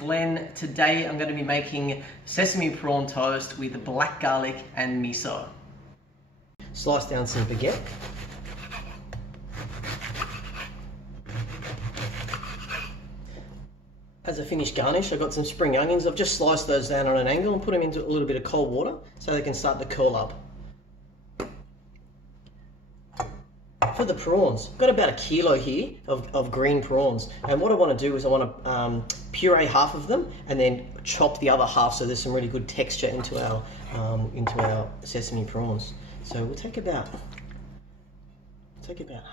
Glenn. Today I'm going to be making sesame prawn toast with black garlic and miso. Slice down some baguette. As a finished garnish, I've got some spring onions. I've just sliced those down on an angle and put them into a little bit of cold water so they can start to curl up. For the prawns, I've got about 1 kilo here of green prawns, and what I want to do is I want to puree half of them and then chop the other half so there's some really good texture into our sesame prawns. So we'll take about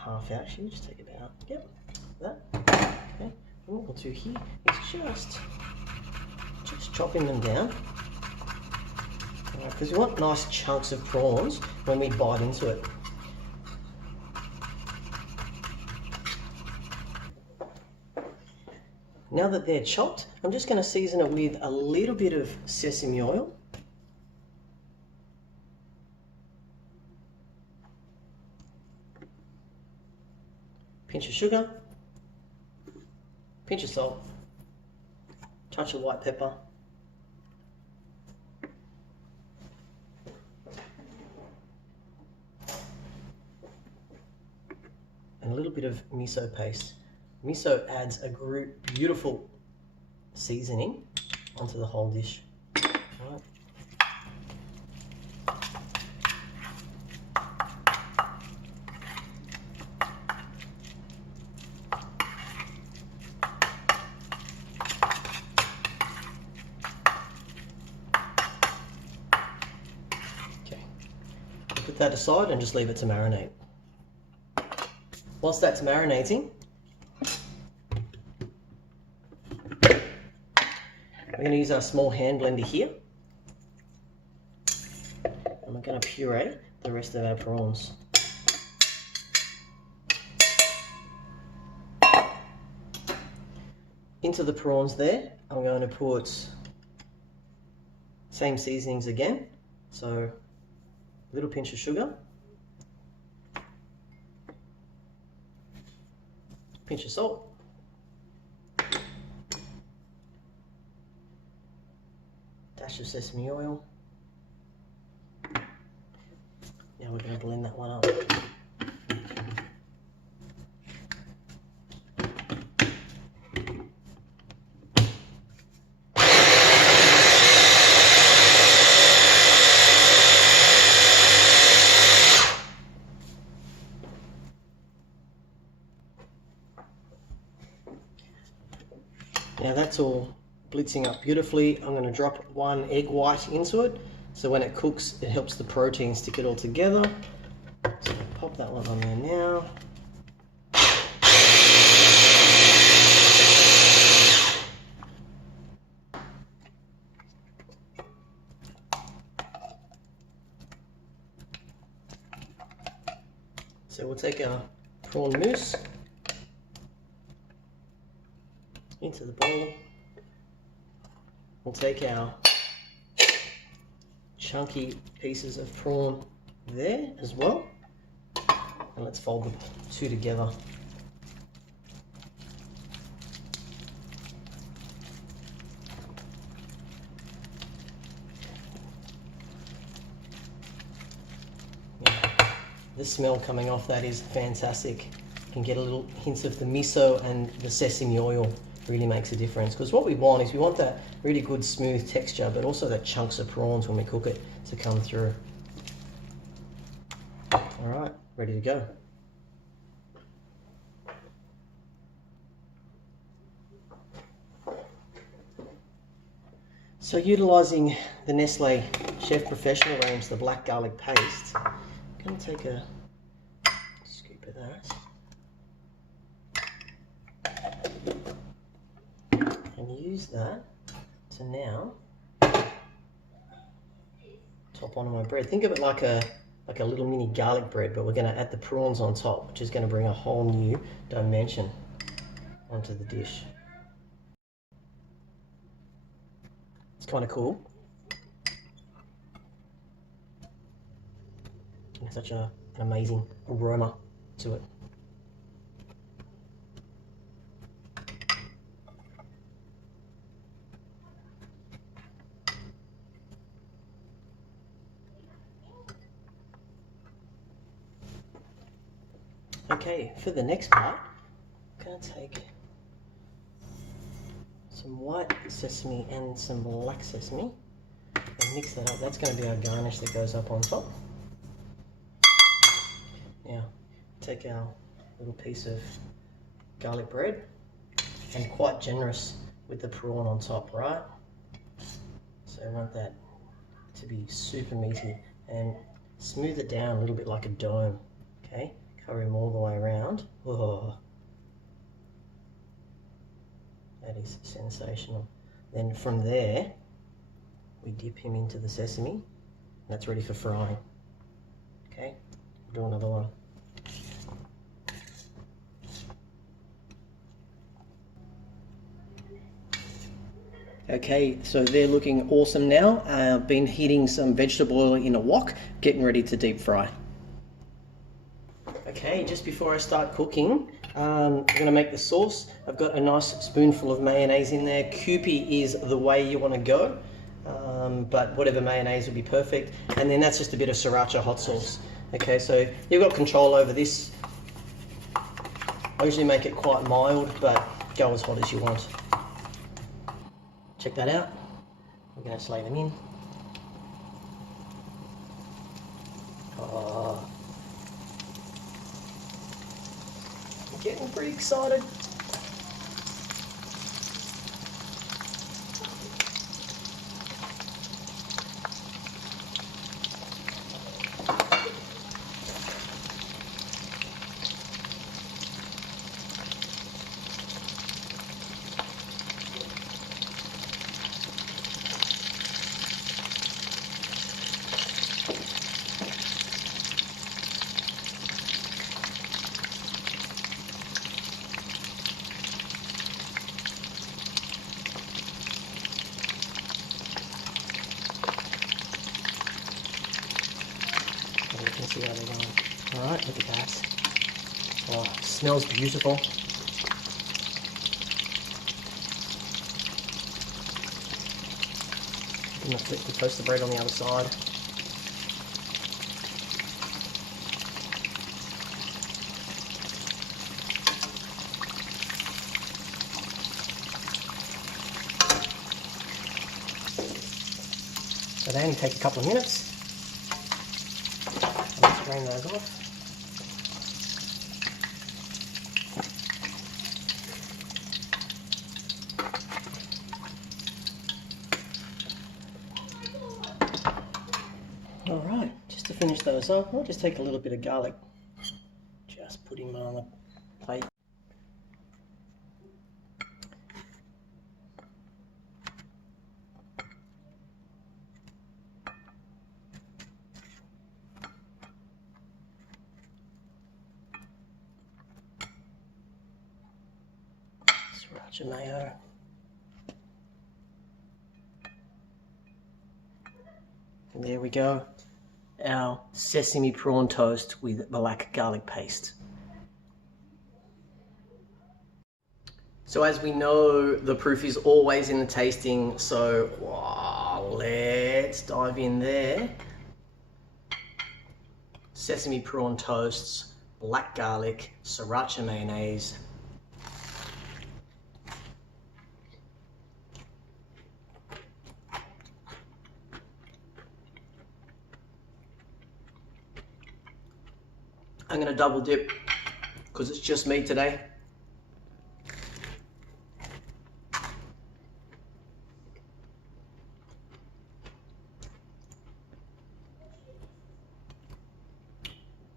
half out. Actually, just take about that. Okay, and what we'll do here is just chopping them down, because we want nice chunks of prawns when we bite into it. Now that they're chopped, I'm just going to season it with a little bit of sesame oil. Pinch of sugar, pinch of salt, touch of white pepper, and a little bit of miso paste. Miso adds a beautiful seasoning onto the whole dish. Right. Okay, put that aside and just leave it to marinate. Whilst that's marinating, we're going to use our small hand blender here, and we're going to puree the rest of our prawns. Into the prawns there, I'm going to put same seasonings again, so a little pinch of sugar, pinch of salt, dash of sesame oil. Now we're going to blend that one up. Now that's all blitzing up beautifully. I'm going to drop 1 egg white into it, so when it cooks it helps the protein stick it all together. So pop that one on there now. So we'll take our prawn mousse into the bowl. We'll take our chunky pieces of prawn there as well, and let's fold the two together. The smell coming off that is fantastic. You can get a little hints of the miso, and the sesame oil really makes a difference, because what we want is we want that really good smooth texture, but also that chunks of prawns when we cook it to come through. All right, ready to go. So utilizing the Nestle Professional range, the black garlic paste, I'm going to take a scoop of that and use that to now top onto my bread. Think of it like a little mini garlic bread, but we're going to add the prawns on top, which is going to bring a whole new dimension onto the dish. It's kind of cool. It's such an amazing aroma to it. Okay, for the next part, I'm going to take some white sesame and some black sesame and mix that up. That's going to be our garnish that goes up on top. Now, take our little piece of garlic bread, and quite generous with the prawn on top, right? So I want that to be super meaty, and smooth it down a little bit like a dome, okay? Cover him all the way around. Oh, that is sensational. Then from there, we dip him into the sesame, and that's ready for frying. Okay, we'll do another one. Okay, so they're looking awesome now. I've been heating some vegetable oil in a wok, getting ready to deep fry. Okay, just before I start cooking, I'm going to make the sauce. I've got a nice spoonful of mayonnaise in there. Kewpie is the way you want to go, but whatever mayonnaise would be perfect. And then that's just a bit of sriracha hot sauce. Okay, so you've got control over this. I usually make it quite mild, but go as hot as you want. Check that out. We're going to slay them in. Oh, I'm getting pretty excited. You can see how they're going. Alright, look at that. Oh, it smells beautiful. I'm going to flip the toast the bread on the other side. So they only take a couple of minutes. Drain those off. Alright, just to finish those off, I'll just take a little bit of garlic. Just put him on the plate. Sriracha mayo. And there we go. Our sesame prawn toast with black garlic paste. So as we know, the proof is always in the tasting, so let's dive in there. Sesame prawn toasts, black garlic, sriracha mayonnaise. I'm going to double dip because it's just me today.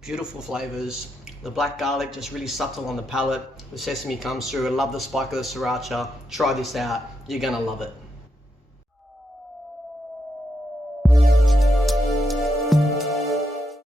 Beautiful flavors. The black garlic just really subtle on the palate. The sesame comes through. I love the spike of the sriracha. Try this out. You're going to love it.